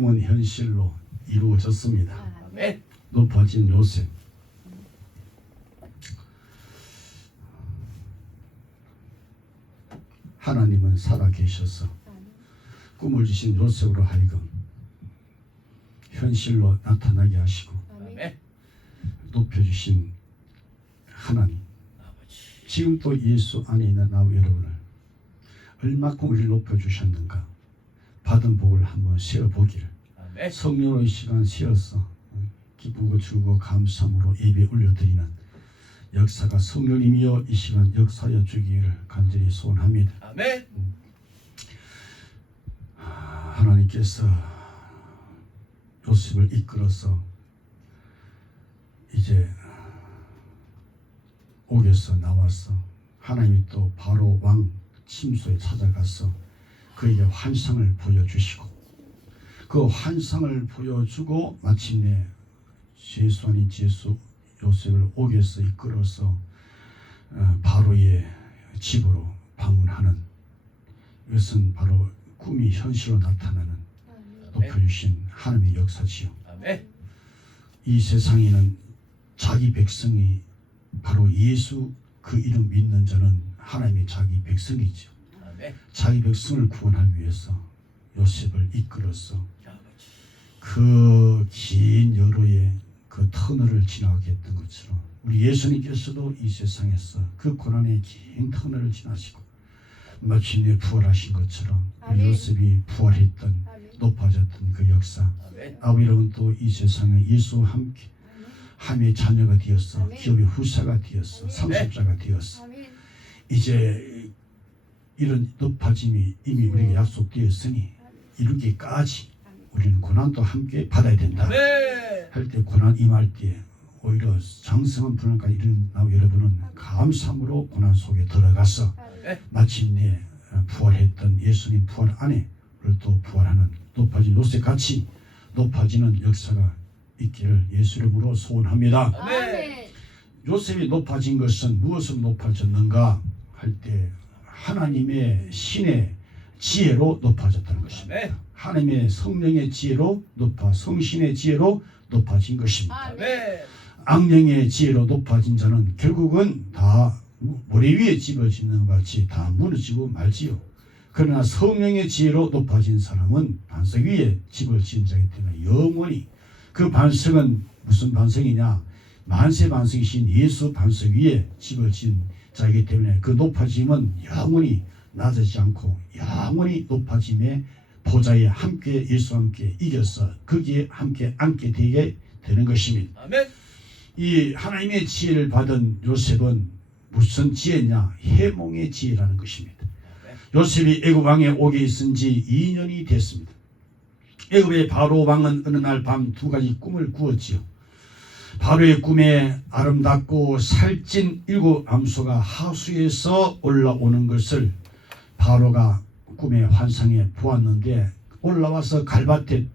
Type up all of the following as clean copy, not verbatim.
꿈은 현실로 이루어졌습니다. 아멘. 높아진 요셉. 하나님은 살아계셔서 꿈을 주신 요셉으로 하여금 현실로 나타나게 하시고 아멘. 높여주신 하나님, 지금 또 예수 안에 있는 나와 여러분을 얼마큼 우리를 높여주셨는가 받은 복을 한번 세어보기를 아멘. 성령으로 이 시간 세어서 기쁘고 즐거워 감사함으로 예배 올려드리는 역사가 성령님이여 이 시간 역사여 주기를 간절히 소원합니다. 아멘. 하나님께서 요셉을 이끌어서 이제 옥에서 나와서 하나님이 또 바로 왕 침소에 찾아가서 그에게 환상을 보여주시고 그 환상을 보여주고 마침내 예수 아닌 예수 요셉을 옥에서 이끌어서 바로의 집으로 방문하는, 이것은 바로 꿈이 현실로 나타나는 높여주신 하나님의 역사지요. 아멘. 이 세상에는 자기 백성이 바로 예수 그 이름 믿는 자는 하나님의 자기 백성이죠. 아멘. 자기 백성을 구원하기 위해서 요셉을 이끌어서 아버지. 그 긴 여로의 그 터널을 지나게 했던 것처럼 우리 예수님께서도 이 세상에서 그 고난의 긴 터널을 지나시고 마침내 부활하신 것처럼 우리 요셉이 부활했던 높아졌던 그 역사, 아멘. 아버지 여러분 또 이 세상에 예수와 함께 하나님의 자녀가 되었어, 기업의 후사가 되었어, 상속자가 되었어. 이제 이런 높아짐이 이미 우리에게 약속되었으니 이루기까지 우리는 고난도 함께 받아야 된다. 할 때 고난 임할 때 오히려 장성한 불안까지 이런 나와 여러분은 감사함으로 고난 속에 들어가서 마침내 부활했던 예수님 부활 안에 우리 또 부활하는 높아진 요셉같이 높아지는 역사가 있기를 예수 이름으로 소원합니다. 아멘. 요셉이 높아진 것은 무엇으로 높아졌는가 할 때 하나님의 신의 지혜로 높아졌다는 것입니다. 아멘. 하나님의 성령의 지혜로 성신의 지혜로 높아진 것입니다. 아멘. 악령의 지혜로 높아진 자는 결국은 다 모래 위에 집을 짓는 것 같이 다 무너지고 말지요. 그러나 성령의 지혜로 높아진 사람은 반석 위에 집을 지은 자이기 때문에 영원히 그 반석은 무슨 반석이냐? 만세 반석이신 예수 반석 위에 집을 지은 자이기 때문에 그 높아짐은 영원히 낮아지지 않고 영원히 높아짐의 보좌에 함께 예수와 함께 이겨서 거기에 함께 앉게 되게 되는 것입니다. 아멘. 이 하나님의 지혜를 받은 요셉은 무슨 지혜냐? 해몽의 지혜라는 것입니다. 요셉이 애굽 왕의 옥에 있은 지 2년이 됐습니다. 애굽의 바로 왕은 어느 날 밤 두 가지 꿈을 꾸었지요. 바로의 꿈에 아름답고 살찐 7 암소가 하수에서 올라오는 것을 바로가 꿈의 환상에 보았는데, 올라와서 갈밭에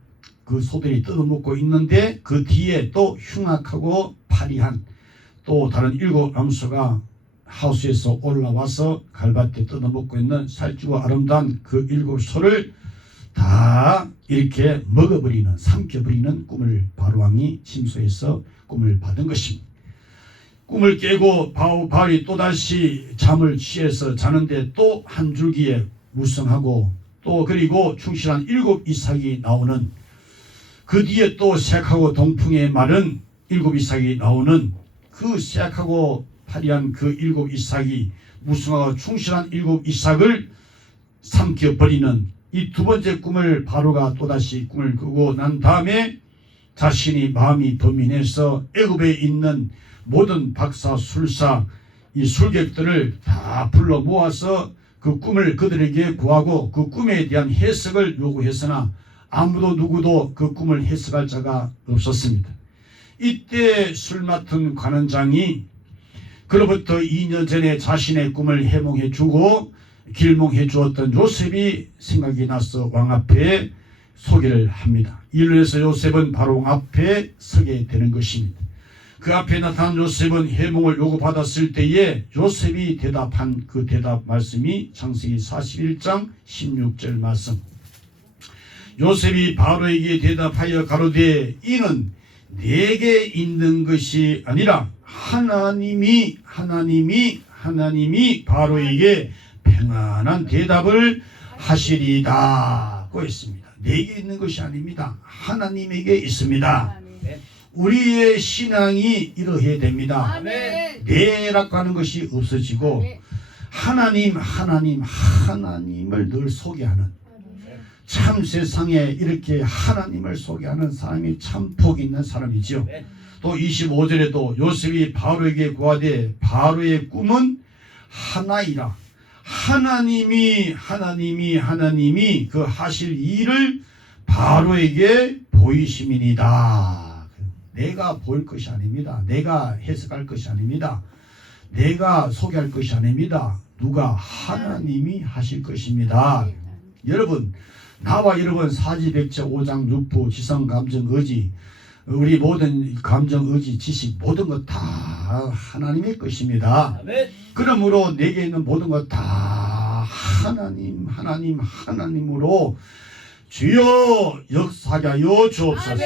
그 소들이 뜯어먹고 있는데 그 뒤에 또 흉악하고 파리한 또 다른 7 암소가 하우스에서 올라와서 갈밭에 뜯어먹고 있는 살찌고 아름다운 그 7 소를 다 이렇게 먹어버리는, 삼켜버리는 꿈을 바로왕이 침소에서 꿈을 받은 것입니다. 꿈을 깨고 바울이 또다시 잠을 취해서 자는데 또 한 줄기에 무성하고 또 그리고 충실한 7 이삭이 나오는, 그 뒤에 또 새하고 동풍에 마른 7 이삭이 나오는, 그 새하고 파리한 그 7 이삭이 무성하고 충실한 7 이삭을 삼켜버리는 이 두 번째 꿈을 바로가 또다시 꿈을 꾸고 난 다음에 자신이 마음이 범민해서 애굽에 있는 모든 박사, 술사, 이 술객들을 다 불러 모아서 그 꿈을 그들에게 구하고 그 꿈에 대한 해석을 요구했으나 아무도 누구도 그 꿈을 해석할 자가 없었습니다. 이때 술 맡은 관원장이 그로부터 2년 전에 자신의 꿈을 해몽해 주고 길몽해 주었던 요셉이 생각이 나서 왕 앞에 소개를 합니다. 이로 해서 요셉은 바로 왕 앞에 서게 되는 것입니다. 그 앞에 나타난 요셉은 해몽을 요구받았을 때에 요셉이 대답한 그 대답 말씀이 창세기 41장 16절 말씀. 요셉이 바로에게 대답하여 가로되 이는 내게 있는 것이 아니라 하나님이 바로에게 평안한 대답을 하시리다고 했습니다. 내게 있는 것이 아닙니다. 하나님에게 있습니다. 우리의 신앙이 이러해야 됩니다. 내라고 하는 것이 없어지고 하나님을 늘 소개하는, 참 세상에 이렇게 하나님을 소개하는 사람이 참 복이 있는 사람이죠. 또 25절에도 요셉이 바로에게 구하되 바로의 꿈은 하나이라. 하나님이 그 하실 일을 바로에게 보이심이니이다. 내가 보일 것이 아닙니다. 내가 해석할 것이 아닙니다. 내가 소개할 것이 아닙니다. 누가? 하나님이 하실 것입니다. 여러분, 나와 여러분 사지백체 5장 6부 지성 감정 의지, 우리 모든 감정 의지 지식 모든 것 다 하나님의 것입니다. 그러므로 내게 있는 모든 것 다 하나님으로 주여 역사하여 주옵소서.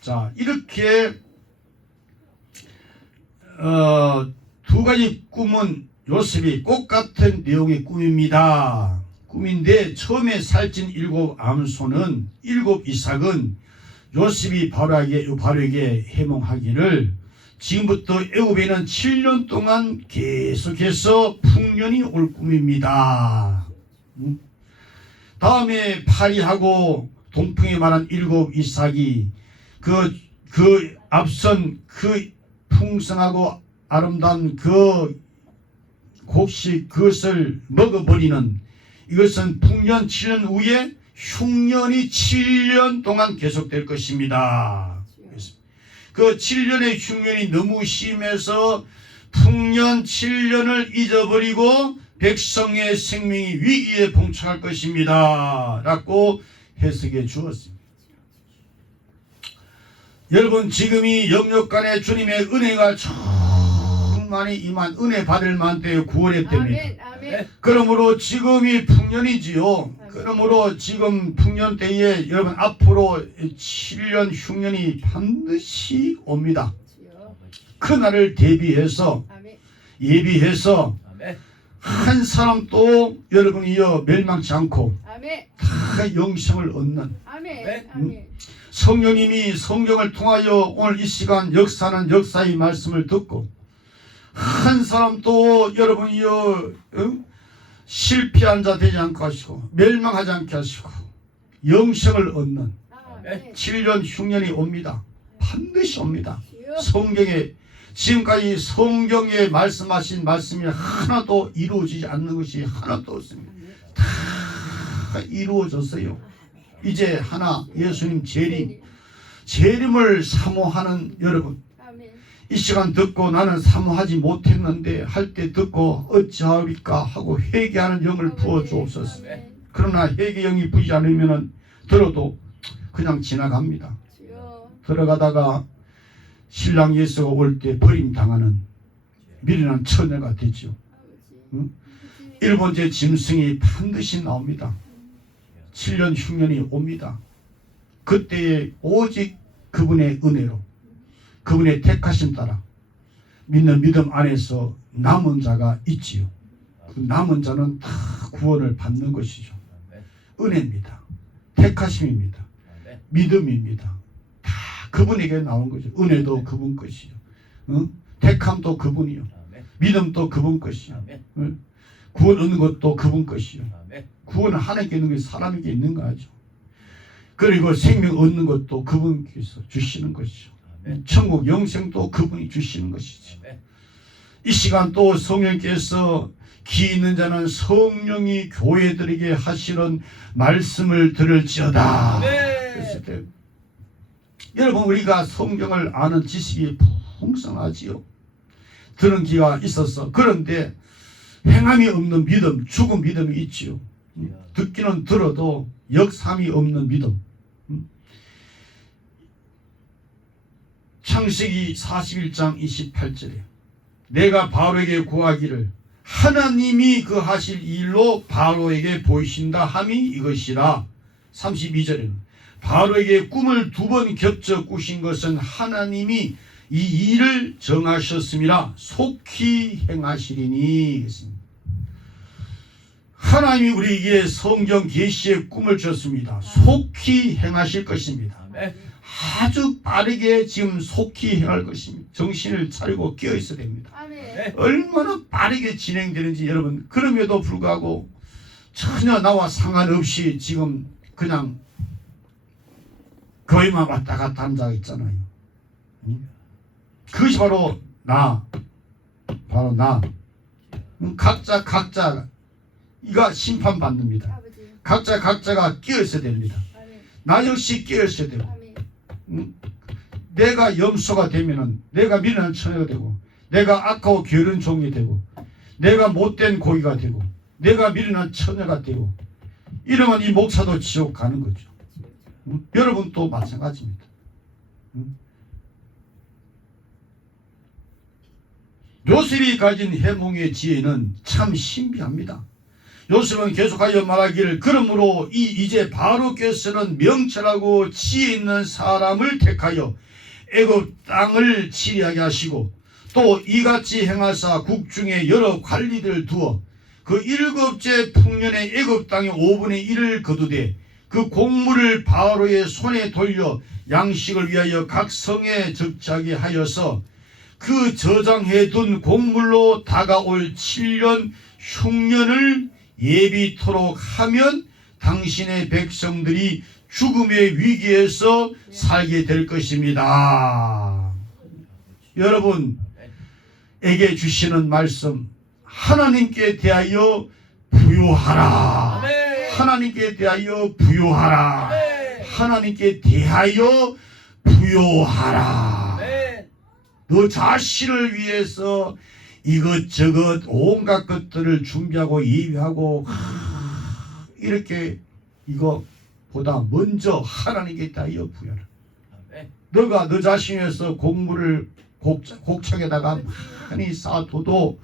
자, 이렇게 두 가지 꿈은 요셉이 꽃같은 내용의 꿈입니다. 꿈인데 처음에 살찐 7 암소는 7 이삭은 요셉이 바로에게 해몽하기를 지금부터 애굽에는 7년 동안 계속해서 풍년이 올 꿈입니다. 다음에 파리하고 동풍에 말한 7 이삭이 그 앞선 그 풍성하고 아름다운 그 곡식 그것을 먹어버리는, 이것은 풍년 7년 후에 흉년이 7년 동안 계속될 것입니다. 그 7년의 흉년이 너무 심해서 풍년 7년을 잊어버리고 백성의 생명이 위기에 봉착할 것입니다. 라고 해석해 주었습니다. 여러분, 지금이 영육간에 주님의 은혜가 충만히 임한 은혜 받을 만때의 9월의 때입니다. 그러므로 지금이 풍년이지요. 그러므로 지금 풍년 때에 여러분 앞으로 7년 흉년이 반드시 옵니다. 그날을 대비해서 예비해서 한 사람도 여러분이여 멸망치 않고 다 영생을 얻는, 성령님이 성경을 통하여 오늘 이 시간 역사는 역사의 말씀을 듣고 한 사람도 여러분이여 실패한 자 되지 않게 하시고 멸망하지 않게 하시고 영생을 얻는 7년 흉년이 옵니다. 반드시 옵니다. 성경에 지금까지 성경에 말씀하신 말씀이 하나도 이루어지지 않는 것이 하나도 없습니다. 다 이루어졌어요. 이제 하나 예수님 재림을 사모하는 여러분, 이 시간 듣고 나는 사모하지 못했는데 할 때 듣고 어찌하리까 하고 회개하는 영을 부어주옵소서. 그러나 회개 영이 부지 않으면 들어도 그냥 지나갑니다. 들어가다가 신랑 예수가 올 때 버림당하는 미련한 처녀가 되죠. 일본제 짐승이 반드시 나옵니다. 7년 흉년이 옵니다. 그때에 오직 그분의 은혜로, 그분의 택하심 따라 믿는 믿음 안에서 남은 자가 있지요. 그 남은 자는 다 구원을 받는 것이죠. 은혜입니다. 택하심입니다. 믿음입니다. 다 그분에게 나온 거죠. 은혜도 그분 것이요. 택함도 그분이요. 믿음도 그분 것이요. 구원 얻는 것도 그분 것이요. 구원은 하나님께 있는 게 사람에게 있는 거죠. 그리고 생명 얻는 것도 그분께서 주시는 것이죠. 천국 영생도 그분이 주시는 것이죠. 이 시간 또 성령께서 기 있는 자는 성령이 교회들에게 하시는 말씀을 들을지어다. 그랬을 때 여러분, 우리가 성경을 아는 지식이 풍성하지요. 들은 기가 있어서. 그런데 행함이 없는 믿음, 죽은 믿음이 있지요. 듣기는 들어도 역삼이 없는 믿음. 창세기 41장 28절에 내가 바로에게 구하기를 하나님이 그 하실 일로 바로에게 보이신다 함이 이것이라. 32절에는 바로에게 꿈을 2번 겹쳐 꾸신 것은 하나님이 이 일을 정하셨음이라 속히 행하시리니 했습니다. 하나님이 우리에게 성경 계시의 꿈을 주셨습니다. 속히 행하실 것입니다. 아주 빠르게 지금 속히 행할 것입니다. 정신을 차리고 깨어 있어야 됩니다. 얼마나 빠르게 진행되는지 여러분, 그럼에도 불구하고 전혀 나와 상관없이 지금 그냥 거기만 왔다 갔다 하는 자가 있잖아요. 그것이 바로 나. 각자 이가 심판받습니다. 각자가 깨어 있어야 됩니다. 나 역시 깨어 있어야 되고, 내가 염소가 되면은 내가 미련한 처녀가 되고, 내가 악하고 게으른 종이 되고, 내가 못된 고기가 되고, 내가 미련한 처녀가 되고, 이러면 이 목사도 지옥 가는 거죠. 여러분도 마찬가지입니다. 요셉이 가진 해몽의 지혜는 참 신비합니다. 요셉은 계속하여 말하기를, 그러므로 이제 바로께서는 명철하고 지혜 있는 사람을 택하여 애굽 땅을 치리하게 하시고, 또 이같이 행하사 국중에 여러 관리들을 두어 그 7째 풍년의 애굽 땅의 5분의 1을 거두되 그 곡물을 바로의 손에 돌려 양식을 위하여 각 성에 적자게 하여서 그 저장해둔 곡물로 다가올 7년 흉년을 예비토록 하면 당신의 백성들이 죽음의 위기에서 살게 될 것입니다. 여러분에게 주시는 말씀, 하나님께 대하여 부요하라. 하나님께 대하여 부요하라. 하나님께 대하여 부요하라. 너 자신을 위해서 이것저것 온갖 것들을 준비하고 예비하고 이렇게 이거보다 먼저 하나님께 대하여 부여하라. 너가 너 자신에서 곡물을 곡창에다가 많이 쌓아둬도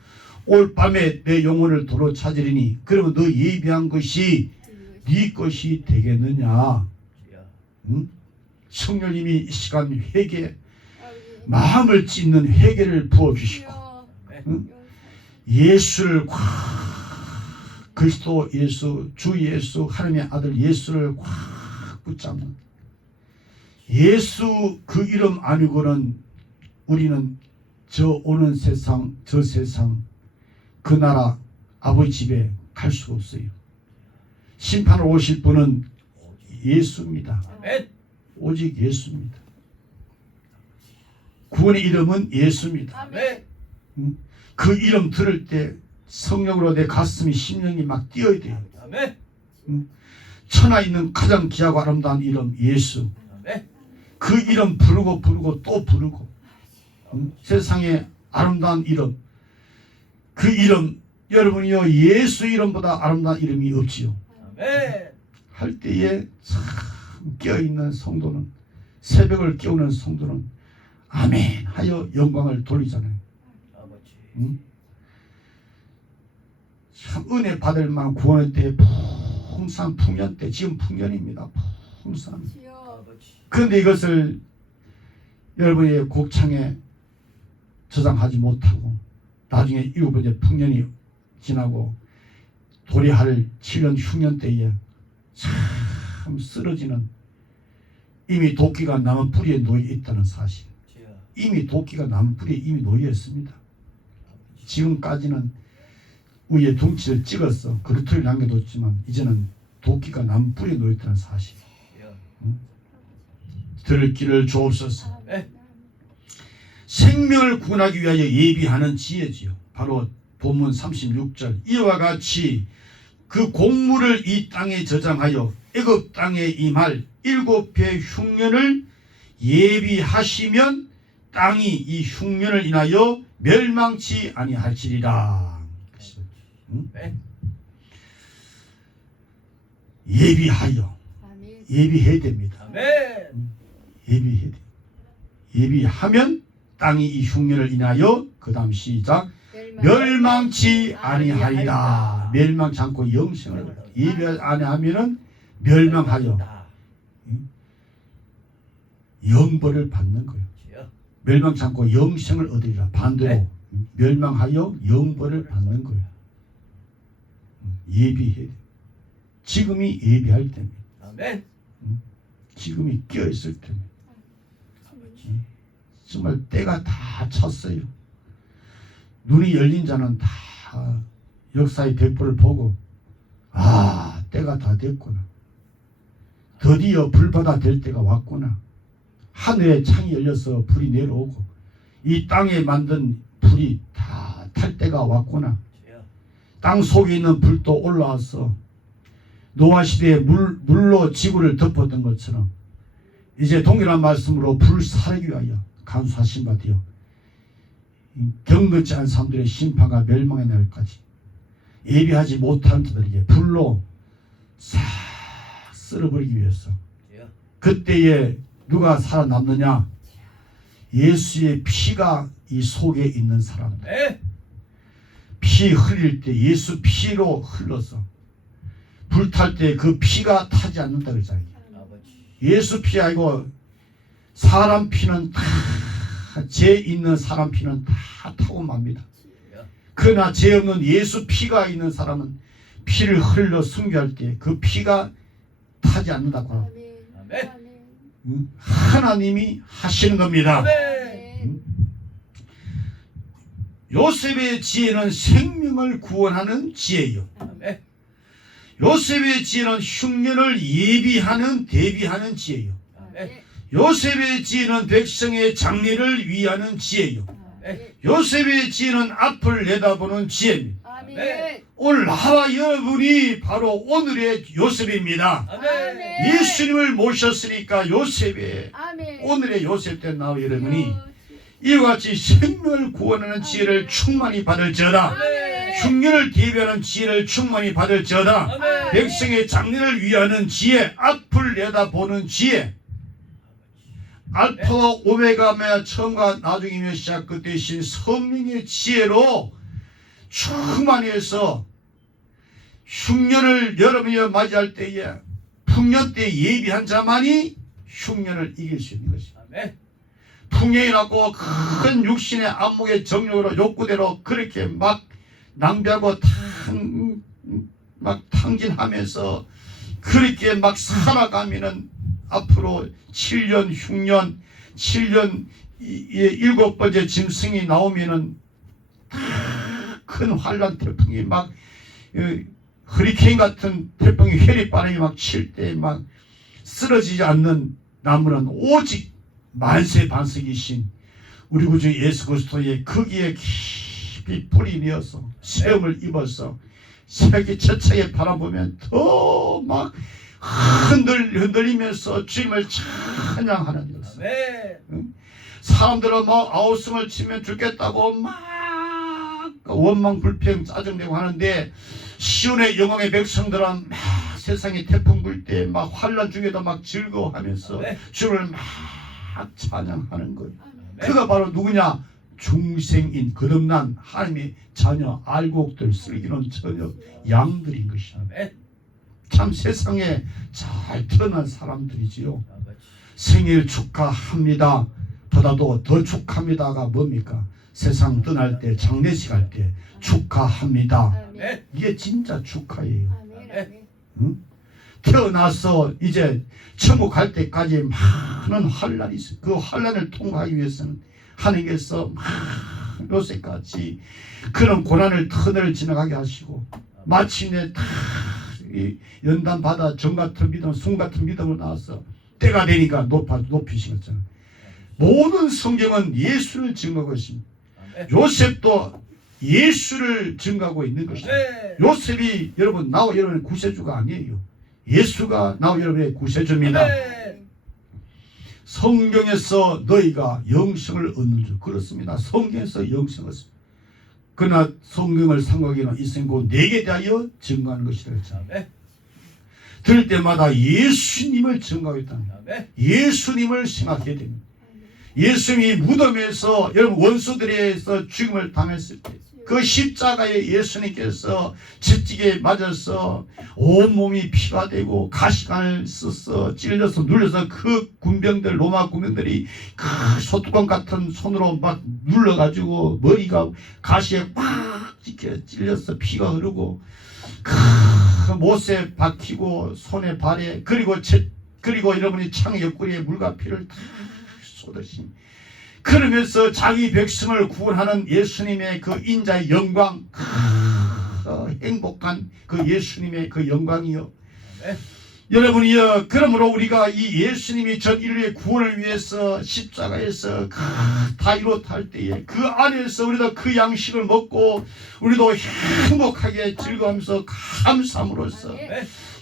올 밤에 내 영혼을 도로 찾으리니, 그러면 너 예비한 것이 네 것이 되겠느냐? 성령님이 이 시간 회개, 마음을 찢는 회개를 부어주시고, 예수를 꽉, 그리스도 예수, 주 예수, 하나님의 아들 예수를 꽉 붙잡는, 예수 그 이름 아니고는 우리는 저 오는 세상, 저 세상, 그 나라 아버지 집에 갈 수가 없어요. 심판을 오실 분은 예수입니다. 오직 예수입니다. 구원의 이름은 예수입니다. 그 이름 들을 때 성령으로 내 가슴이 심령이 막 뛰어야 돼요. 천하 있는 가장 귀하고 아름다운 이름 예수. 그 이름 부르고 또 부르고, 세상에 아름다운 이름, 그 이름, 여러분이요, 예수 이름보다 아름다운 이름이 없지요. 할 때에 참 깨어있는 성도는, 새벽을 깨우는 성도는 아멘 하여 영광을 돌리잖아요. 참 은혜 받을 만한 구원의 때, 풍산 풍년 때, 지금 풍년입니다. 풍산. 그런데 이것을 여러분의 곡창에 저장하지 못하고 나중에 7번째 풍년이 지나고 도래할 7년 흉년 때에 참 쓰러지는, 이미 도끼가 남은 뿌리에 놓여 있다는 사실. 이미 도끼가 남은 뿌리에 이미 놓여 있습니다. 지금까지는 위에 둥치를 찍어서 그루터를 남겨뒀지만 이제는 도끼가 남은 뿌리에 놓여 있다는 사실. 들을 길을 주옵소서. 생명을 구원하기 위하여 예비하는 지혜지요. 바로 본문 36절, 이와 같이 그 곡물을 이 땅에 저장하여 애굽 땅에 임할 7해 흉년을 예비하시면 땅이 이 흉년을 인하여 멸망치 아니할지리라. 예비하여, 예비해야 됩니다. 예비해야 돼. 예비하면 땅이 이 흉년을 인하여, 그 다음 시작, 멸망치 아니하리라. 멸망치 않고 영생을, 예비 안 하면은 멸망하여 영벌을 받는 거예요. 멸망치 않고 영생을 얻으리라. 반대로 멸망하여 영벌을 받는 거예요. 예비해야 돼요. 지금이 예비할 때입니다. 아멘. 지금이 껴있을 때입니다. 정말 때가 다 찼어요. 눈이 열린 자는 다 역사의 백보를 보고 아, 때가 다 됐구나. 드디어 불바다 될 때가 왔구나. 하늘에 창이 열려서 불이 내려오고 이 땅에 만든 불이 다 탈 때가 왔구나. 땅 속에 있는 불도 올라와서 노아 시대에 물로 지구를 덮었던 것처럼 이제 동일한 말씀으로 불사르기 위하여 간수하신 바 되어 경건치 않은 사람들의 심판과 멸망의 날까지 예비하지 못한 자들에게 불로 싹 쓸어버리기 위해서 그때에 누가 살아남느냐? 예수의 피가 이 속에 있는 사람들. 피 흘릴 때 예수 피로 흘러서 불탈 때 그 피가 타지 않는다 그러잖아요. 예수 피 아니고 사람 피는 다 죄 있는 사람 피는 다 타고 맙니다. 그러나 죄 없는 예수 피가 있는 사람은 피를 흘려 순교할 때 그 피가 타지 않는다고 합니다. 하나님이 하시는 겁니다. 요셉의 지혜는 생명을 구원하는 지혜요. 요셉의 지혜는 흉년을 예비하는 대비하는 지혜요. 요셉의 지혜는 백성의 장래를 위하는 지혜요. 요셉의 지혜는 앞을 내다보는 지혜입니다. 오늘 나와 여러분이 바로 오늘의 요셉입니다. 예수님을 모셨으니까 요셉의 오늘의 요셉 된 나와 여러분이 이와 같이 생명을 구원하는 지혜를 충만히 받을지어다. 흉년을 대비하는 지혜를 충만히 받을지어다. 백성의 장래를 위하는 지혜, 앞을 내다보는 지혜. 알파와 오메가며 처음과 나중이며 시작 끝되신 성령의 지혜로 충만히 해서 흉년을 여러분이 맞이할 때에 풍년 때 예비한 자만이 흉년을 이길 수 있는 것입니다. 풍년이 났고 큰 육신의 안목의 정욕으로 욕구대로 그렇게 막 낭비하고 막 탕진하면서 그렇게 막 살아가면은 앞으로 7년 흉년 7년 7번째 짐승이 나오면은 큰 환란 태풍이 막 허리케인 같은 태풍이 회리바람이 막 칠 때 막 쓰러지지 않는 나무는 오직 만세 반석이신 우리 구주 예수 그리스도의 거기에 깊이 뿌리 내어서 세움을 입어서 세계 천체에 바라보면 더 막 흔들리면서 주님을 찬양하는 것을. 사람들은 뭐 아우성을 치면 죽겠다고 막 원망 불평 짜증내고 하는데 시온의 영광의 백성들은 막 세상에 태풍 불 때 막 환란 중에도 막 즐거워하면서 주님을 막 찬양하는 거예요. 그가 바로 누구냐? 중생인 거듭난 하나님의 자녀 알곡들 슬기로운 처녀 양들인 것입니다. 참 세상에 잘 태어난 사람들이지요. 생일 축하합니다. 보다도 더 축하합니다가 뭡니까? 세상 떠날 때 장례식 할 때 축하합니다. 이게 진짜 축하예요. 응? 태어나서 이제 천국 갈 때까지 많은 환란이 있어요. 그 환란을 통과하기 위해서는 하나님께서 요새까지 그런 고난을 터널을 지나가게 하시고 마침내 다 연단 받아 정 같은 믿음, 순 같은 믿음으로 나와서 때가 되니까 높이시겠잖아요. 모든 성경은 예수를 증거하고 있습니다. 요셉도 예수를 증거하고 있는 것입니다. 요셉이 여러분 나와 여러분의 구세주가 아니에요. 예수가 나와 여러분의 구세주입니다. 성경에서 너희가 영생을 얻는 줄 그렇습니다. 성경에서 영생을 얻습니다. 그러나 성경을 상고하기는 이생고 내게 대하여 증거하는 것이라 했잖아요. 들을 때마다 예수님을 증거하고 있다는 거예요. 예수님을 생각해야 됩니다. 예수님이 무덤에서 여러분 원수들에서 죽임을 당했을 때 그 십자가에 예수님께서 채찍에 맞아서 온몸이 피가 되고 가시관을 써서 찔려서 눌려서 그 군병들, 로마 군병들이 그 소뚜껑 같은 손으로 막 눌러가지고 머리가 가시에 꽉 찔려서 피가 흐르고 그 못에 박히고 손에 발에 그리고 여러분이 창 옆구리에 물과 피를 다 쏟으신, 그러면서 자기 백성을 구원하는 예수님의 그 인자의 영광, 행복한 그 예수님의 그 영광이요. 네. 여러분이요, 그러므로 우리가 이 예수님이 전 인류의 구원을 위해서 십자가에서 다 이루어탈 때에 그 안에서 우리도 그 양식을 먹고 우리도 행복하게 즐거우면서 감사함으로써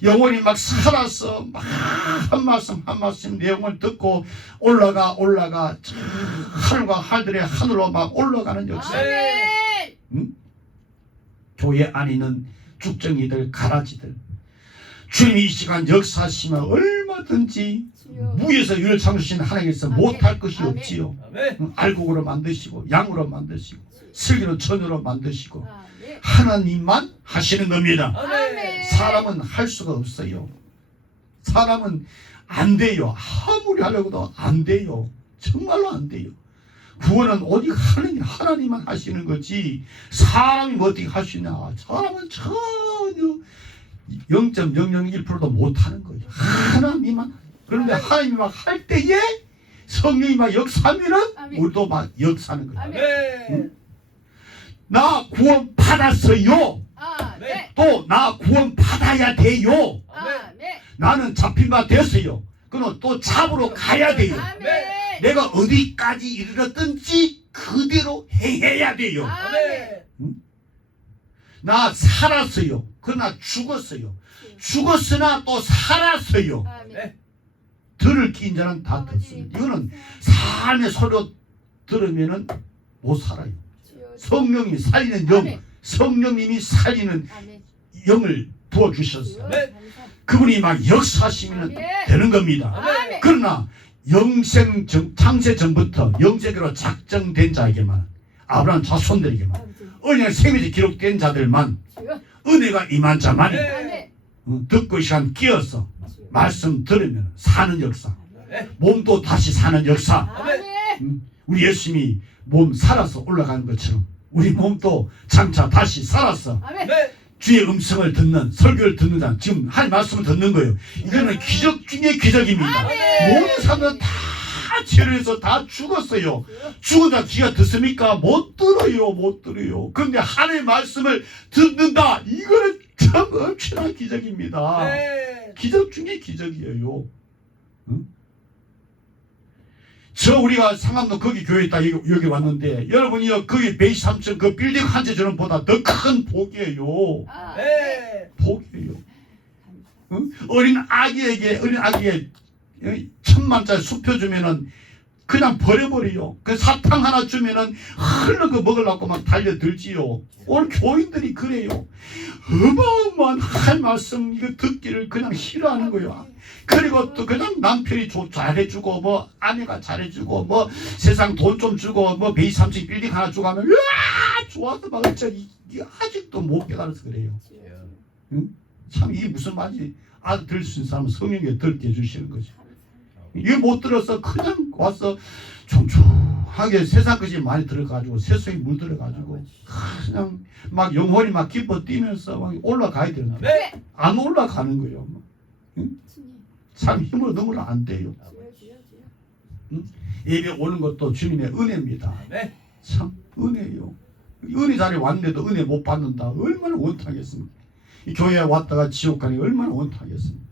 영혼이 막 살아서 막 한 말씀 한 말씀 내용을 듣고 올라가 하늘과 하늘의 하늘로 막 올라가는 역사. 응? 교회 안에 있는 죽정이들, 가라지들, 주님이 이 시간 역사하시면 얼마든지 무에서 유를 창조신 하나님께서 못할 것이 없지요. 알곡으로 만드시고 양으로 만드시고 슬기로 전으로 만드시고 하나님만 하시는 겁니다. 사람은 할 수가 없어요. 사람은 안 돼요. 아무리 하려고도 안 돼요. 정말로 안 돼요. 구원은 오직 하나님만 하시는 거지 사람이 뭐 어떻게 할 수 있냐. 사람은 전혀 0.001%도 못하는 거예요. 하나님만. 그런데 하나님이 막 할 때에 성령이 막 역사하면은 우리도 막 역사하는 거예요. 응? 나 구원 받았어요. 또 나 구원 받아야 돼요. 나는 잡힌 바 됐어요. 그럼 또 잡으러 가야 돼요. 내가 어디까지 이르렀든지 그대로 행해야 돼요. 응? 나 살았어요. 그러나 죽었어요. 죽었으나 또 살았어요. 들을 낀 자는 다 듣습니다. 이거는 삶의 소리로 들으면은 못 살아요. 성령이 살리는 영, 성령님이 살리는 영을 부어주셨어요. 그분이 막 역사하시면 되는 겁니다. 그러나 창세 전부터 영세기로 작정된 자에게만, 아브라함 자손들에게만, 언약 생명이 기록된 자들만, 은혜가 임한 자만 듣고 이 시간 끼어서 말씀 들으면 사는 역사, 몸도 다시 사는 역사. 우리 예수님이 몸 살아서 올라가는 것처럼 우리 몸도 장차 다시 살아서 주의 음성을 듣는, 설교를 듣는 자, 지금 하나님 말씀을 듣는 거예요. 이거는 기적 중에 기적입니다. 모든 사람들은 다 죄를 해서 다 죽었어요. 죽은 자 귀가 듣습니까? 못 들어요. 못 들어요. 그런데 하나님의 말씀을 듣는다. 이거는 참 엄청난 기적입니다. 기적 중에 기적이에요. 응? 우리가 상암동 거기 교회에 있다 여기 왔는데 여러분이요, 거기 베이스 3층 그 빌딩 한 채 저런보다 더 큰 복이에요. 복이에요. 응? 어린 아기에게 1,000만짜리 수표 주면은 그냥 버려버려요. 그 사탕 하나 주면은 흘러 그 먹으려고 막 달려들지요. 오늘 교인들이 그래요. 어마어마한 할 말씀 이거 듣기를 그냥 싫어하는 거예요. 그리고 또 그냥 남편이 잘해주고 뭐 아내가 잘해주고 뭐 세상 돈 좀 주고 뭐 베이스 3층 빌딩 하나 주고 하면 으아 좋아서 막 아직도 못 깨달아서 그래요. 응? 참 이게 무슨 말인지 들을 수 있는 사람은 성령에 들게 해주시는 거죠. 이거 못 들어서 그냥 와서 촘촘하게 세상 것이 많이 들어가지고 세상에 물들어가지고 그냥 막 영혼이 막 기뻐 뛰면서 막 올라가야 되는데 안 올라가는 거예요. 응? 참 힘으로 너무나 안 돼요. 응? 예배 오는 것도 주님의 은혜입니다. 참 은혜요. 은혜 자리에 왔는데도 은혜 못 받는다. 얼마나 원통하겠습니까? 이 교회에 왔다가 지옥 가니 얼마나 원통하겠습니까?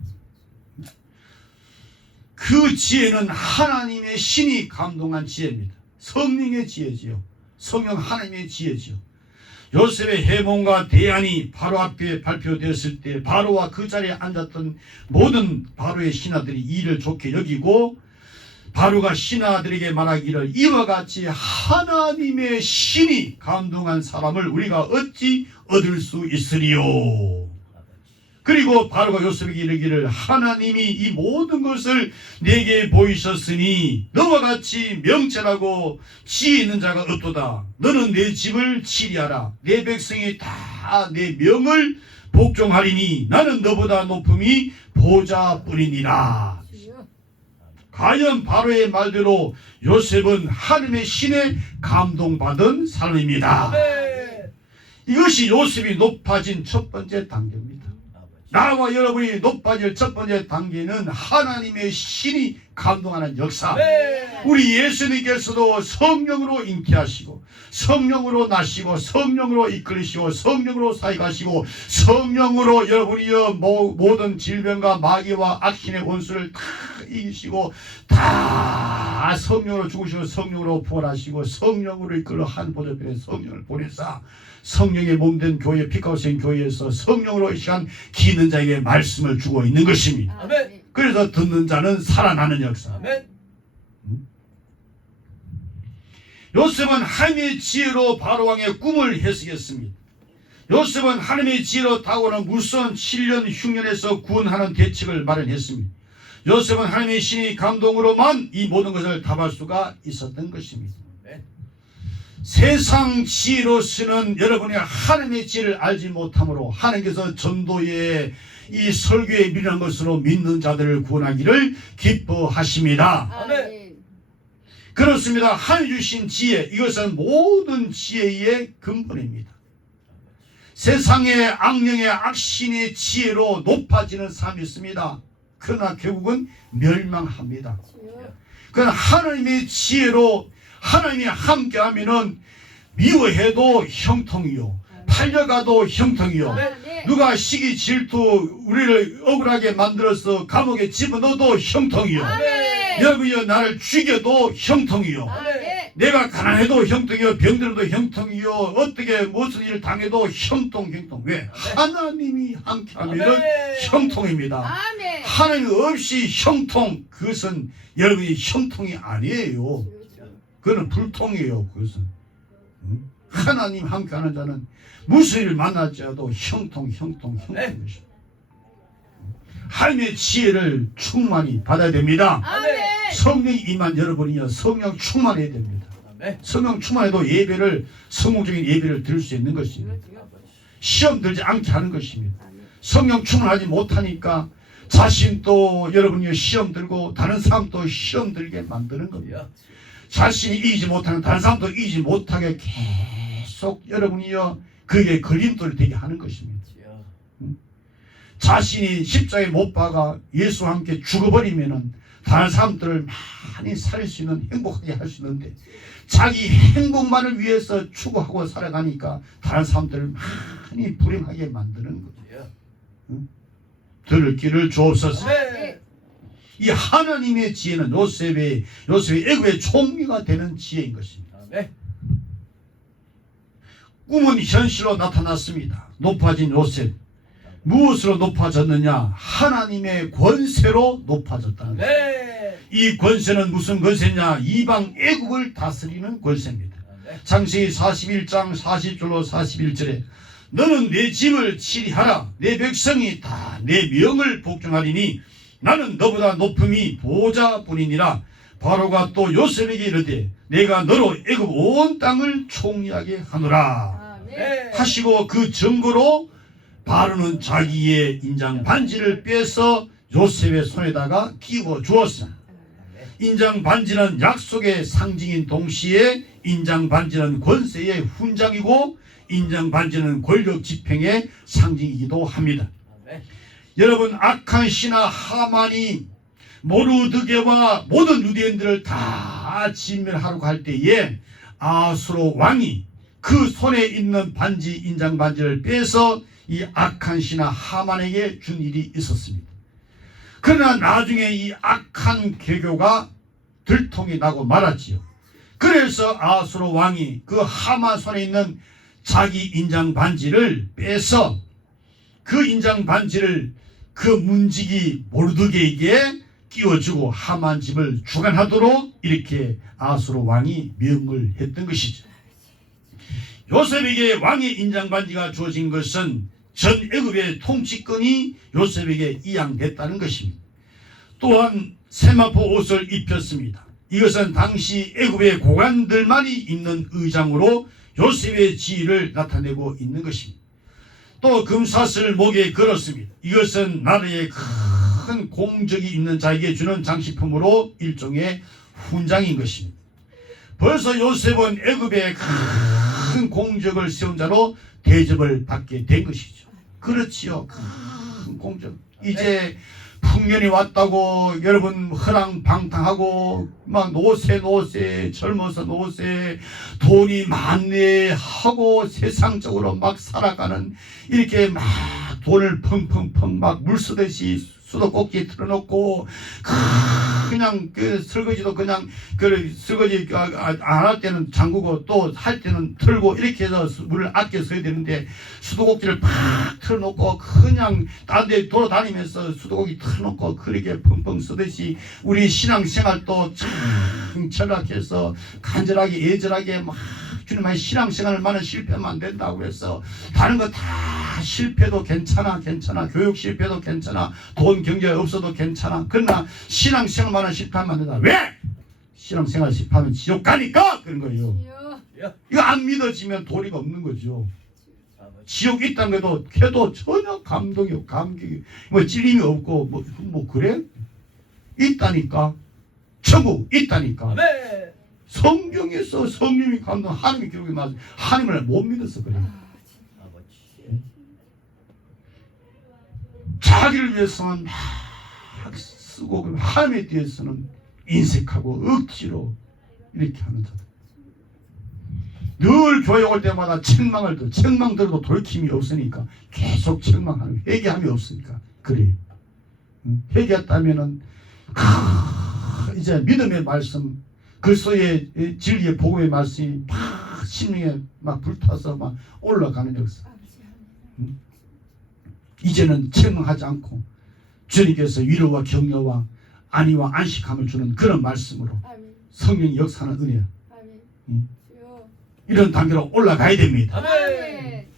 그 지혜는 하나님의 신이 감동한 지혜입니다. 성령의 지혜지요. 성령 하나님의 지혜지요. 요셉의 해몽과 대안이 바로 앞에 발표되었을 때 바로와 그 자리에 앉았던 모든 바로의 신하들이 이를 좋게 여기고 바로가 신하들에게 말하기를 이와 같이 하나님의 신이 감동한 사람을 우리가 어찌 얻을 수 있으리요. 그리고 바로가 요셉에게 이르기를 하나님이 이 모든 것을 내게 보이셨으니 너와 같이 명철하고 지혜 있는 자가 없도다. 너는 내 집을 치리하라. 내 백성이 다 내 명을 복종하리니 나는 너보다 높음이 보좌뿐이니라. 과연 바로의 말대로 요셉은 하나님의 신에 감동받은 사람입니다. 이것이 요셉이 높아진 첫 번째 단계입니다. 나와 여러분이 높아질 첫 번째 단계는 하나님의 신이 감동하는 역사. 우리 예수님께서도 성령으로 잉태하시고 성령으로 나시고 성령으로 이끌으시고 성령으로 사역하시고 성령으로 여러분이여 모든 질병과 마귀와 악신의 원수를 다 이기시고 다 성령으로 죽으시고 성령으로 부활하시고 성령으로 이끌어 한 보좌편에 성령을 보내사 성령의 몸된 교회 피카오스인 교회에서 성령으로 이 시간 기는 자에게 말씀을 주고 있는 것입니다. 아멘. 그래서 듣는 자는 살아나는 역사. 아멘. 요셉은 하나님의 지혜로 바로왕의 꿈을 해석했습니다. 요셉은 하나님의 지혜로 타고난 무서운 7년 흉년에서 구원하는 대책을 마련했습니다. 요셉은 하나님의 신이 감동으로만 이 모든 것을 답할 수가 있었던 것입니다. 세상 지혜로서는 여러분이 하나님의 지혜를 알지 못함으로 하나님께서 전도에 이 설교에 미련한 것으로 믿는 자들을 구원하기를 기뻐하십니다. 아멘. 그렇습니다. 하나님 주신 지혜, 이것은 모든 지혜의 근본입니다. 세상의 악령의 악신의 지혜로 높아지는 삶이 있습니다. 그러나 결국은 멸망합니다. 그러나 하나님의 지혜로 하나님이 함께하면은 미워해도 형통이요, 팔려가도 형통이요, 누가 시기 질투 우리를 억울하게 만들어서 감옥에 집어넣어도 형통이요, 여러분이여 나를 죽여도 형통이요, 내가 가난해도 형통이요, 병들어도 형통이요, 어떻게 무슨 일을 당해도 형통. 왜? 하나님이 함께하면 형통입니다. 하나님 없이 형통, 그것은 여러분이 형통이 아니에요. 그거는 불통이에요. 그것은 하나님 함께하는 자는 무슨 일을 만날지라도 형통. 하나님의 지혜를 충만히 받아야 됩니다. 성령이 임한 여러분이요, 성령 충만해야 됩니다. 성령 충만해도 예배를, 성공적인 예배를 드릴 수 있는 것입니다. 시험 들지 않게 하는 것입니다. 성령 충만하지 못하니까 자신도 여러분이 시험 들고 다른 사람도 시험 들게 만드는 겁니다. 자신이 이기지 못하는 다른 사람도 이기지 못하게 계속 여러분이요 그게 걸림돌이 되게 하는 것입니다. 자신이 십자가에 못 박아 예수와 함께 죽어버리면은 다른 사람들을 많이 살릴 수 있는, 행복하게 할 수 있는데 자기 행복만을 위해서 추구하고 살아가니까 다른 사람들을 많이 불행하게 만드는 거죠. 들을 길을 주옵소서. 이 하나님의 지혜는 요셉의 애굽의 총리가 되는 지혜인 것입니다. 꿈은 현실로 나타났습니다. 높아진 요셉, 무엇으로 높아졌느냐? 하나님의 권세로 높아졌다는 것입니다. 이 권세는 무슨 권세냐? 이방 애국을 다스리는 권세입니다. 창세기 41장 40절로 41절에 너는 내 집을 치리하라. 내 백성이 다 내 명을 복종하리니 나는 너보다 높음이 보좌뿐이니라. 바로가 또 요셉에게 이르되 내가 너로 애굽 온 땅을 총리하게 하노라 하시고 그 증거로 바로는 자기의 인장 반지를 빼서 요셉의 손에다가 끼워 주었습니다. 인장 반지는 약속의 상징인 동시에 인장 반지는 권세의 훈장이고 인장 반지는 권력 집행의 상징이기도 합니다. 여러분, 악한 신하 하만이 모르드게와 모든 유대인들을 다 진멸하려고 할 때에 아수르 왕이 그 손에 있는 반지, 인장 반지를 빼서 이 악한 신하 하만에게 준 일이 있었습니다. 그러나 나중에 이 악한 개교가 들통이 나고 말았지요. 그래서 아수르 왕이 그 하만 손에 있는 자기 인장 반지를 빼서 그 인장 반지를 그 문지기 모르드게에게 끼워주고 하만 집을 주관하도록 이렇게 아수르 왕이 명을 했던 것이죠. 요셉에게 왕의 인장 반지가 주어진 것은 전 애굽의 통치권이 요셉에게 이양됐다는 것입니다. 또한 세마포 옷을 입혔습니다. 이것은 당시 애굽의 고관들만이 입는 의장으로 요셉의 지위를 나타내고 있는 것입니다. 또 금사슬을 목에 걸었습니다. 이것은 나라의 큰 공적이 있는 자에게 주는 장식품으로 일종의 훈장인 것입니다. 벌써 요셉은 애굽의 큰 공적을 세운 자로 대접을 받게 된 것이죠. 그렇지요. 큰 공적. 이제 풍년이 왔다고 여러분 허랑방탕하고 막 노세 젊어서 노세 돈이 많네 하고 세상적으로 막 살아가는 이렇게 막 돈을 펑펑펑 막 물 쓰듯이 수도꼭지에 틀어놓고 그냥 그 설거지도 그냥 그 설거지 안 할 때는 잠그고 또 할 때는 틀고 이렇게 해서 물을 아껴 써야 되는데 수도꼭지를 팍 틀어놓고 그냥 딴 데 돌아다니면서 수도꼭지 틀어놓고 그렇게 펑펑 쓰듯이 우리 신앙생활도 참 철학해서 간절하게 애절하게 막 주님의 신앙생활만은 실패하면 안 된다고 해서 다른 거 다 실패도 괜찮아 교육 실패도 괜찮아 돈 경제 없어도 괜찮아 그러나 신앙생활만은 실패하면 안 된다. 왜? 신앙생활 실패하면 지옥 가니까 그런 거예요. 이거 안 믿어지면 도리가 없는 거죠. 지옥 있다는 것도 해도 전혀 감동이 없고 감격이 뭐 찔림이 없고 뭐 그래? 있다니까. 천국 있다니까. 성경에서 성령이 감동 하나님의 기록이 맞아. 하나님을 못 믿어서 그래. 자기를 위해서는 막 쓰고 하나님에 대해서는 인색하고 억지로 이렇게 하는 자들. 늘 교회 올 때마다 책망 들어도 돌이킴이 없으니까 계속 책망하는 회개함이 없으니까 그래. 회개했다면은 이제 믿음의 말씀 그리스도의 진리의 복음의 말씀이 막 심령에 막 불타서 막 올라가는 역사. 이제는 책망하지 않고 주님께서 위로와 격려와 안위와 안식함을 주는 그런 말씀으로 성령이 역사하는 은혜. 이런 단계로 올라가야 됩니다.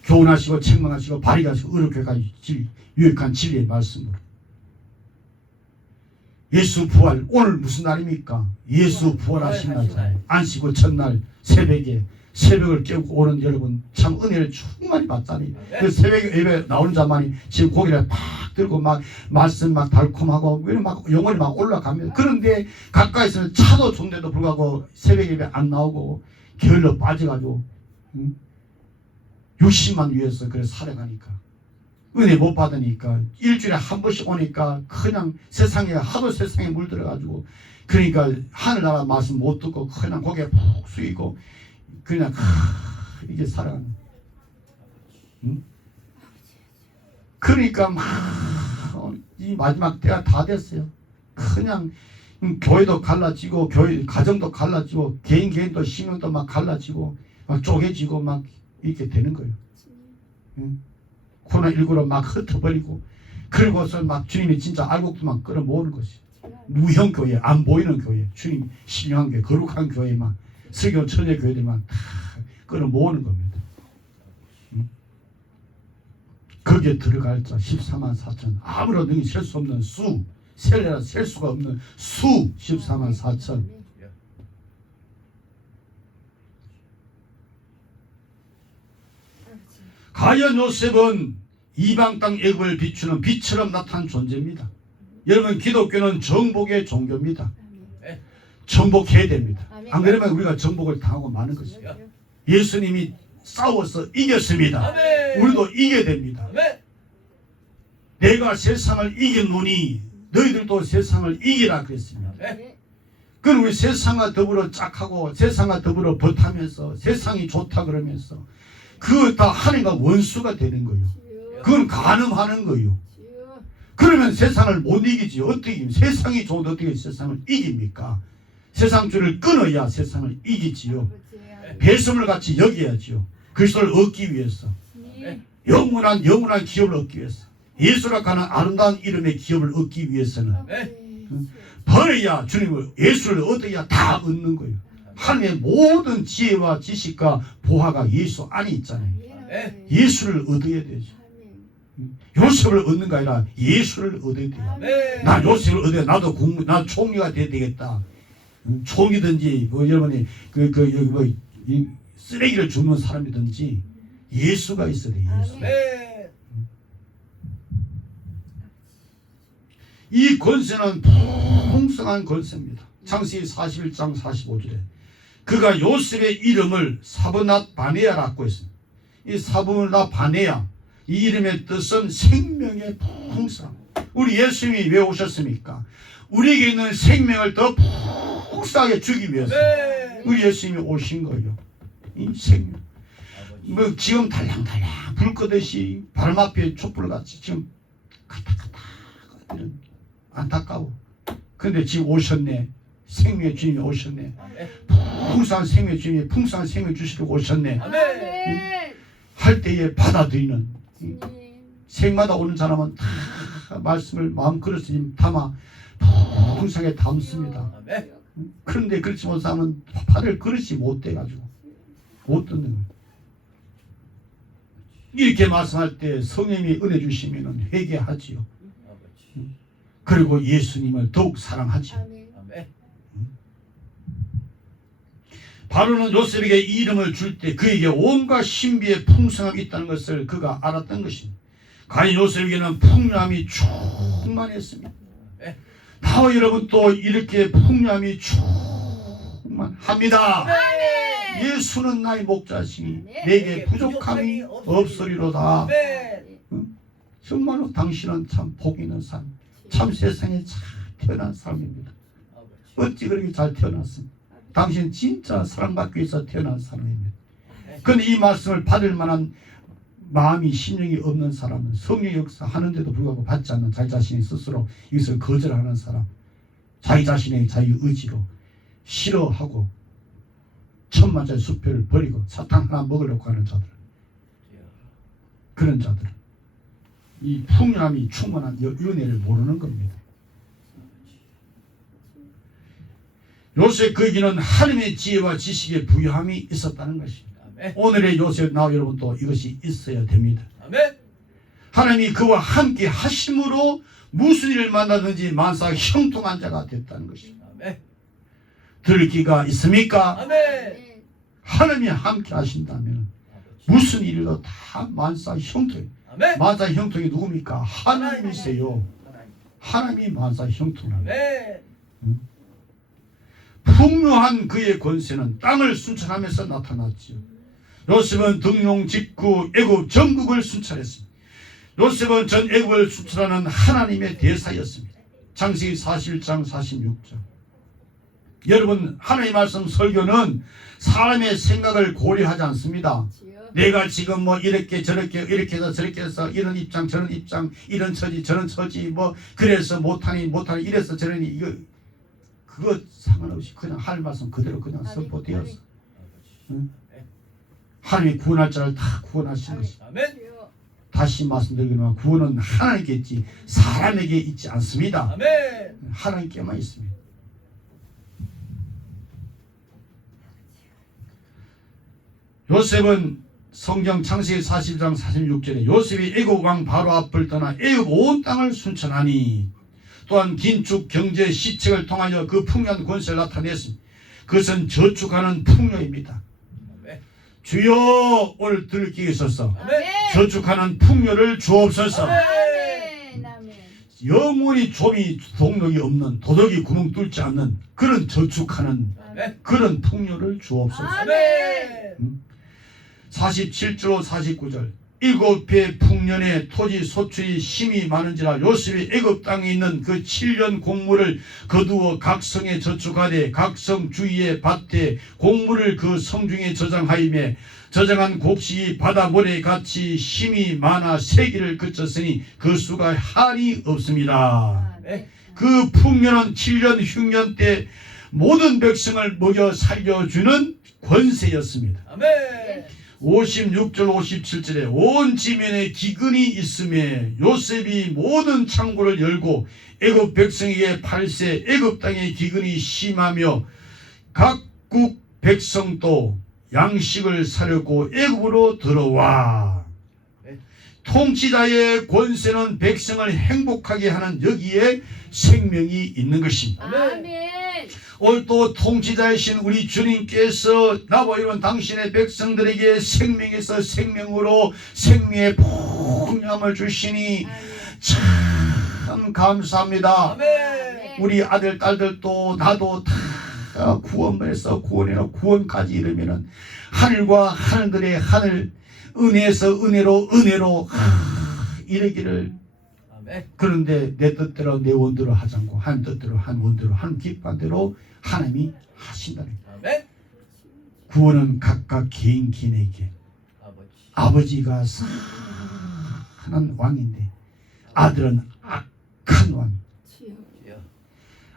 교훈하시고 책망하시고 발휘하시고 의롭게까지 유익한 진리의 말씀으로. 예수 부활 오늘 무슨 날입니까? 예수 부활하신 날 안식구 첫날 새벽을 깨우고 오는 여러분 참 은혜를 충만히 받잖아요. 그 새벽 예배 나오는 자만이 지금 고개를 팍 들고 막 말씀 막 달콤하고 막 영혼이 막 올라갑니다. 그런데 가까이서는 차도 좋은데도 불구하고 새벽 예배 안 나오고 게을러 빠져가지고 60만 위해서 그래 살아가니까 은혜 못 받으니까 일주일에 한 번씩 오니까 그냥 하도 세상에 물들어가지고 그러니까 하늘나라 말씀 못 듣고 그냥 고개 푹 숙이고 그냥 이게 살아가는. 그러니까 막 이 마지막 때가 다 됐어요. 그냥 교회도 갈라지고 가정도 갈라지고 개인도 신앙도 막 갈라지고 막 쪼개지고 막 이렇게 되는 거예요. 코로나19로 막 흩어버리고 그리고서 막 주님이 진짜 알곡도만 끌어모으는 것이 무형 교회 안 보이는 교회 주님 신령한 교회 거룩한 교회만 설교 천재 교회들만 다 끌어모으는 겁니다. 거기에 들어갈 자 14만 4천 아무런 능히 셀 수 없는 수 셀래라 셀 수가 없는 수 14만 4천. 과연 요셉은 이방 땅 애굽을 비추는 빛처럼 나타난 존재입니다. 여러분 기독교는 정복의 종교입니다. 정복해야 됩니다. 안 그러면 우리가 정복을 당하고 마는 것입니다. 예수님이 싸워서 이겼습니다. 우리도 이겨야 됩니다. 내가 세상을 이겼노니 너희들도 세상을 이기라 그랬습니다. 그럼 우리 세상과 더불어 짝하고 세상과 더불어 버타면서 세상이 좋다 그러면서 그거 다 하나님과 원수가 되는 거예요. 그건 간음하는 거예요. 그러면 세상을 못 이기지. 어떻게 이깁니까? 세상이 좋은데 어떻게 세상을 이깁니까? 세상줄을 끊어야 세상을 이기지요. 배수물 같이 여겨야지요. 그리스도를 얻기 위해서. 영원한 기업을 얻기 위해서. 예수라 하는 아름다운 이름의 기업을 얻기 위해서는 버려야 주님을 예수를 얻어야 다 얻는 거예요. 하나님의 모든 지혜와 지식과 보화가 예수 안에 있잖아요. 예수를 얻어야 되죠. 요셉을 얻는 게 아니라 예수를 얻어야 돼요. 아멘. 나 요셉을 얻어야 나도 나 총리가 돼야 되겠다. 총이든지 여러분이 이 쓰레기를 줍는 사람이든지 예수가 있어야 돼. 예수. 아멘. 이 권세는 풍성한 권세입니다. 창세기 41장 45절에 그가 요셉의 이름을 사브낫 바네아라고 했습니다. 이 사브낫 바네아 이 이름의 뜻은 생명의 풍성. 우리 예수님이 왜 오셨습니까? 우리에게 있는 생명을 더 풍성하게 주기 위해서 우리 예수님이 오신 거예요. 이 생명. 뭐 지금 달랑달랑 불 끄듯이 바람 앞에 촛불같이 지금 가닥가닥 이런 안타까워. 근데 지금 오셨네. 생명의 주님이 오셨네. 풍성한 생명의 주님이 풍성한 생명 주시려고 오셨네. 할 때에 받아들이는 생마다 오는 사람은 다 말씀을 마음 그릇에 담아 풍성하게 담습니다. 그런데 그렇지 못한 사람은 받을 그릇이 못 돼가지고 못 듣는 거예요. 이렇게 말씀할 때 성령님이 은혜 주시면 회개하지요. 그리고 예수님을 더욱 사랑하지요. 바로는 요셉에게 이 이름을 줄 때 그에게 온갖 신비의 풍성함이 있다는 것을 그가 알았던 것입니다. 과연 요셉에게는 풍요함이 충만했습니다. 나와 여러분 또 이렇게 풍요함이 충만합니다. 예수는 나의 목자시니 내게 부족함이 없으리로다. 정말로 당신은 참 복 있는 사람, 참 세상에 잘 태어난 사람입니다. 어찌 그렇게 잘 태어났습니까? 당신 진짜 사랑받기 위해서 태어난 사람입니다. 그런데 이 말씀을 받을 만한 마음이 심령이 없는 사람은 성령 역사 하는데도 불구하고 받지 않는 자기 자신이 스스로 이것을 거절하는 사람, 자기 자신의 자기 의지로 싫어하고 천만짜리 수표를 버리고 사탕 하나 먹으려고 하는 자들, 그런 자들은 이 풍요함이 충만한 은혜를 모르는 겁니다. 요셉 그에게는 하나님의 지혜와 지식의 부유함이 있었다는 것입니다. 오늘의 요셉 나와 여러분도 이것이 있어야 됩니다. 하나님이 그와 함께 하심으로 무슨 일을 만나든지 만사 형통한 자가 됐다는 것입니다. 들을 기가 있습니까? 하나님이 함께 하신다면 무슨 일이도 다 만사 형통. 만사 형통이 누굽니까? 하나님이세요. 하나님이 만사 형통합니다. 풍요한 그의 권세는 땅을 순찰하면서 나타났지요. 요셉은 등용 직구 애굽 전국을 순찰했습니다. 요셉은 전 애굽을 순찰하는 하나님의 대사였습니다. 창세기 41장 46절. 여러분 하나님의 말씀 설교는 사람의 생각을 고려하지 않습니다. 내가 지금 뭐 이렇게 저렇게 이렇게 해서 저렇게 해서 이런 입장 저런 입장 이런 처지 저런 처지 뭐 그래서 못하니 이래서 저러니 이거 그거 상관없이 그냥 하나님 말씀 그대로 그냥 선포되었어. 응? 하나님이 구원할 자를 다 구원하신 것입니다. 다시 말씀드리기만 구원은 하나님께 있지 사람에게 있지 않습니다. 하나님께만 있습니다. 요셉은 성경 창세기 40장 46절에 요셉이 애굽 왕 바로 앞을 떠나 애굽 온 땅을 순찰하니 또한 긴축 경제 시책을 통하여 그 풍요한 권세를 나타냈습니다. 그것은 저축하는 풍요입니다. 주여 오늘 들을 기회 있어서 저축하는 풍요를 주옵소서. 영원히 좀이 동력이 없는 도덕이 구멍 뚫지 않는 그런 저축하는 그런 풍요를 주옵소서. 47절 49절 일곱 해 풍년에 토지 소출이 심히 많은지라 요셉이 애굽 땅에 있는 그 7년 곡물을 거두어 각 성에 저축하되 각 성 주위의 밭에 곡물을 그 성중에 저장하이매 저장한 곡식이 바다 모래 같이 심히 많아 세기를 그쳤으니 그 수가 한이 없습니다. 그 풍년은 7년 흉년 때 모든 백성을 먹여 살려주는 권세였습니다. 56절 57절에 온 지면에 기근이 있음에 요셉이 모든 창고를 열고 애굽 백성에게 팔세 애굽 땅에 기근이 심하며 각국 백성도 양식을 사려고 애굽으로 들어와. 통치자의 권세는 백성을 행복하게 하는 여기에 생명이 있는 것입니다. 아멘. 오늘 또 통치자이신 우리 주님께서 나와 이런 당신의 백성들에게 생명에서 생명으로 생명의 풍요함을 주시니 참 감사합니다. 아멘. 우리 아들 딸들도 나도 다 구원에서 구원까지 이르면은 하늘과 하늘들의 하늘, 은혜에서 은혜로 이르기를. 그런데 내 뜻대로 내 원대로 하지 않고 한 뜻대로 한 원대로 한 기뻐한 대로 하나님이 하신다는 거예요. 구원은 각각 개인에게 아버지가 선한 왕인데 아들은 악한 왕.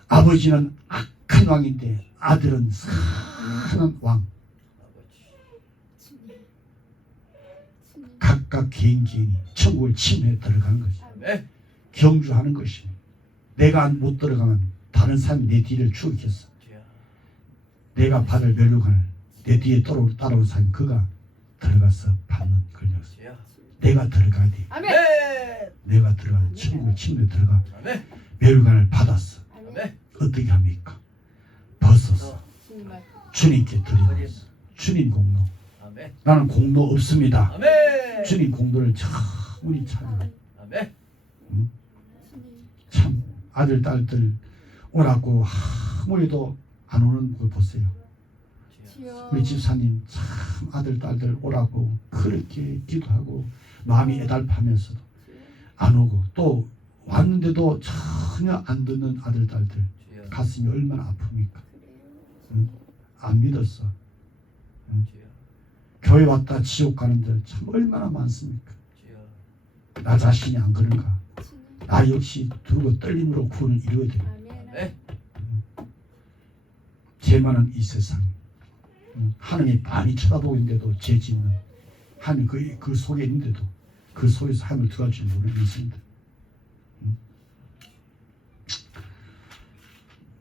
아버지는 악한 왕인데 아들은 선한 왕. 각각 개인이 천국을 침해 들어간 거죠. 경주하는 것입니다. 내가 못 들어가면 다른 사람이 내 뒤를 추격했어. 내가 받을 멸류관을 내 뒤에 따라오는 사람이 그가 들어가서 받는 권력이었어. 내가 들어가야 돼. 아멘. 내가 들어가 천국을 침해 들어가 멸류관을 받았어. 어떻게 합니까? 벗어서 주님께 드리면서 주님 공로. 나는 공로 없습니다. 주님 공로를 충분히 찾아. 참 아들 딸들 오라고 아무리도 안 오는 걸 보세요. 우리 집사님 참 아들 딸들 오라고 그렇게 기도하고 마음이 애달파면서도 안 오고 또 왔는데도 전혀 안 듣는 아들 딸들 가슴이 얼마나 아픕니까? 응? 안 믿었어. 응? 교회 왔다 지옥 가는데 참 얼마나 많습니까? 나 자신이 안 그런가? 나 역시 두고 떨림으로 구원을 이루어야 돼요. 죄 많은 이 세상 하나님이 많이 쳐다보고 있는데도 죄 짓는 하나님 그 속에 있는데도 그 속에서 하나님을 들어갈 줄 모르는 있습니다.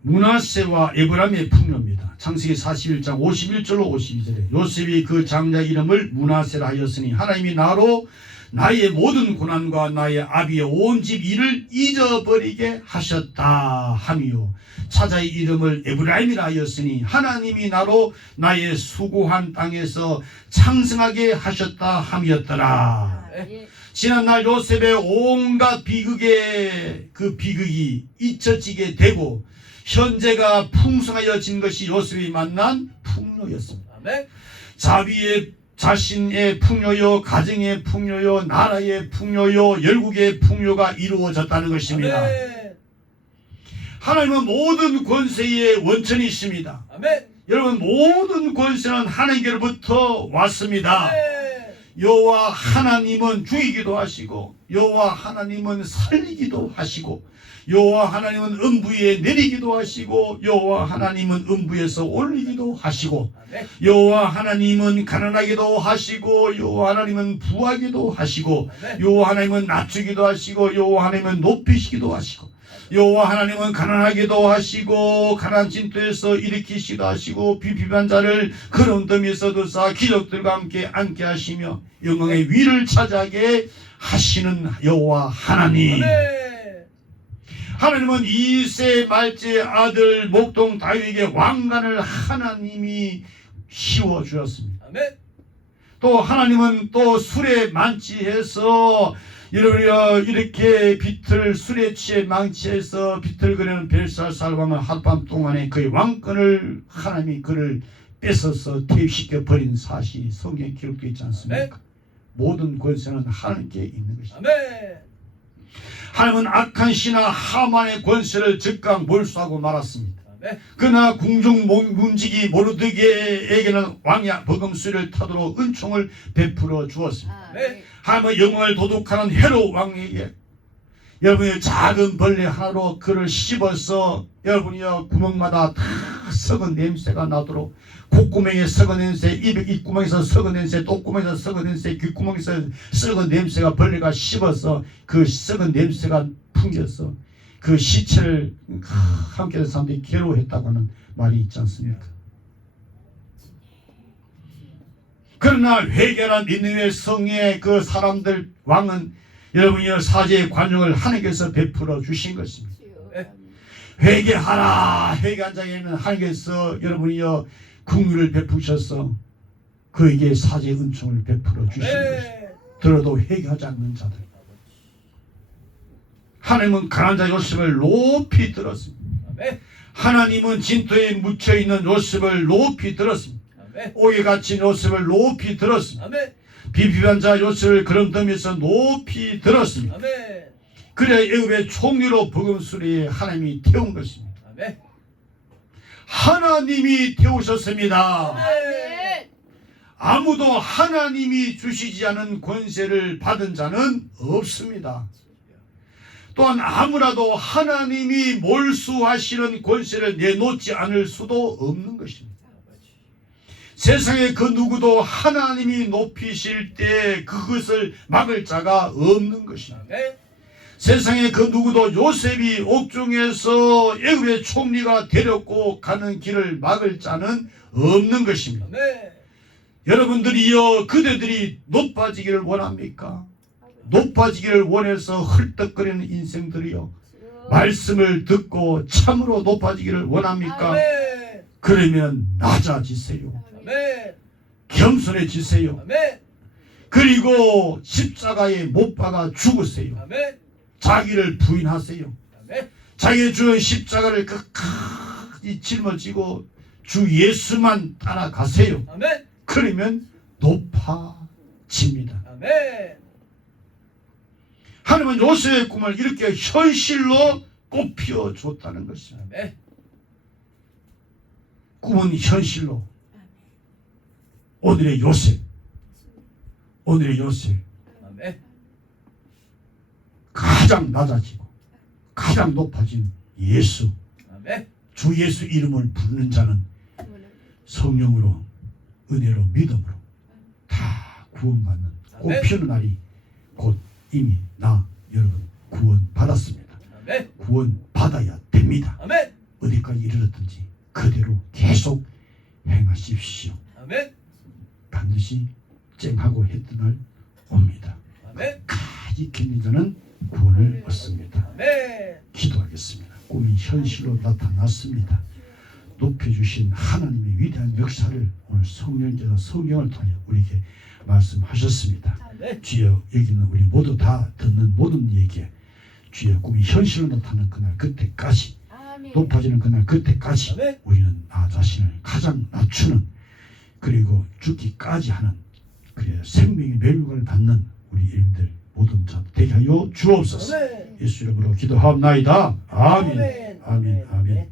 므낫세와 에브라임의 풍요입니다. 창세기 41장 51절로 52절에 요셉이 그 장자 이름을 므낫세라 하였으니 하나님이 나로 나의 모든 고난과 나의 아비의 온 집 일을 잊어버리게 하셨다 하며 차자의 이름을 에브라임이라 하였으니 하나님이 나로 나의 수고한 땅에서 창성하게 하셨다 함이었더라. 지난날 요셉의 온갖 비극의 그 비극이 잊혀지게 되고 현재가 풍성하여진 것이 요셉이 만난 풍요였습니다. 자비의 자신의 풍요요, 가정의 풍요요, 나라의 풍요요, 열국의 풍요가 이루어졌다는 것입니다. 하나님은 모든 권세의 원천이십니다. 여러분 모든 권세는 하나님께로부터 왔습니다. 여호와 하나님은 죽이기도 하시고 여호와 하나님은 살리기도 하시고 여호와 하나님은 음부에 내리기도 하시고 여호와 하나님은 음부에서 올리기도 하시고 여호와 하나님은 가난하기도 하시고 여호와 하나님은 부하기도 하시고 여호와 하나님은 낮추기도 하시고 여호와 하나님은 높이시기도 하시고 여호와 하나님은 가난하기도 하시고 가난 진토에서 일으키시기도 하시고 비비반 자를 그런 덤에서 드사 기적들과 함께 앉게 하시며 영광의 위를 차지하게 하시는 여호와 하나님. 하나님은 이세 말째 아들 목동 다윗에게 왕관을 하나님이 씌워 주었습니다. 또 하나님은 또 술에 만취해서 이렇게 술에 취해 망치해서 비틀거리는 벨사살 왕은 하룻밤 동안에 그의 왕권을 하나님이 그를 뺏어서 퇴위시켜 버린 사실이 성경에 기록되어 있지 않습니까? 모든 권세는 하나님께 있는 것입니다. 하나님은 악한 신하 하만의 권세를 즉각 몰수하고 말았습니다. 그러나 궁중 문지기 모르드게에게는 왕야 버금수를 타도록 은총을 베풀어 주었습니다. 하나님은 영광을 도둑하는 헤롯 왕에게 여러분이 작은 벌레 하나로 그를 씹어서 여러분이요 구멍마다 다 썩은 냄새가 나도록 콧구멍에 썩은 냄새, 입구멍에서 썩은 냄새, 똥구멍에서 썩은 냄새, 귓구멍에서 썩은 냄새가 벌레가 씹어서 그 썩은 냄새가 풍겨서 그 시체를 함께하는 사람들이 괴로워했다고 하는 말이 있지 않습니까? 그러나 회개한 니느웨 성의 그 사람들 왕은 여러분이여 사제의 관용을 하나님께서 베풀어 주신 것입니다. 회개하라. 회개한 자에게는 하나님께서 여러분이여 긍휼을 베푸셔서 그에게 사제의 은총을 베풀어 주신 것입니다. 들어도 회개하지 않는 자들. 하나님은 가난한 자 요셉을 높이 들었습니다. 하나님은 진토에 묻혀있는 요셉을 높이 들었습니다. 옥에 갇힌 요셉을 높이 들었습니다. 비비반 자 요셉을 그름더미에서 높이 들었습니다. 그래 애굽의 총리로 복음수리에 하나님이 태운 것입니다. 하나님이 태우셨습니다. 아무도 하나님이 주시지 않은 권세를 받은 자는 없습니다. 또한 아무라도 하나님이 몰수하시는 권세를 내놓지 않을 수도 없는 것입니다. 세상에 그 누구도 하나님이 높이실 때 그것을 막을 자가 없는 것입니다. 세상에 그 누구도 요셉이 옥중에서 애굽의 총리가 데렸고 가는 길을 막을 자는 없는 것입니다. 여러분들이여 그대들이 높아지기를 원합니까? 높아지기를 원해서 헐떡거리는 인생들이요 말씀을 듣고 참으로 높아지기를 원합니까? 그러면 낮아지세요. 겸손해지세요. 그리고 십자가에 못 박아 죽으세요. 자기를 부인하세요. 자기의 주 십자가를 끝까지 짊어지고 주 예수만 따라가세요. 그러면 높아집니다. 하나님은 요셉의 꿈을 이렇게 현실로 꽃피워 줬다는 것입니다. 꿈은 현실로. 오늘의 요셉 가장 낮아지고 가장 높아진 예수, 주 예수 이름을 부르는 자는 성령으로 은혜로 믿음으로 다 구원받는 꽃피우는 날이 곧 이미 나 여러분 구원 받았습니다. 구원 받아야 됩니다. 어디까지 이르렀든지 그대로 계속 행하십시오. 반드시 쨍하고 했던 날 옵니다. 끝까지 견딘 자는 구원을 얻습니다. 기도하겠습니다. 꿈이 현실로 나타났습니다. 높여주신 하나님의 위대한 역사를 오늘 성령께서 성경을 통해 우리에게 말씀하셨습니다. 주여 여기는 우리 모두 다 듣는 모든 이에게 주여 꿈이 현실로 나타나는 그날 그때까지 높아지는 그날 그때까지 우리는 나 자신을 가장 낮추는 그리고 죽기까지 하는 그래 생명의 멸류관을 받는 우리 이름들 모든 자 되게 하여 주옵소서. 예수 이름으로 기도하옵나이다. 아멘. 아멘. 아멘.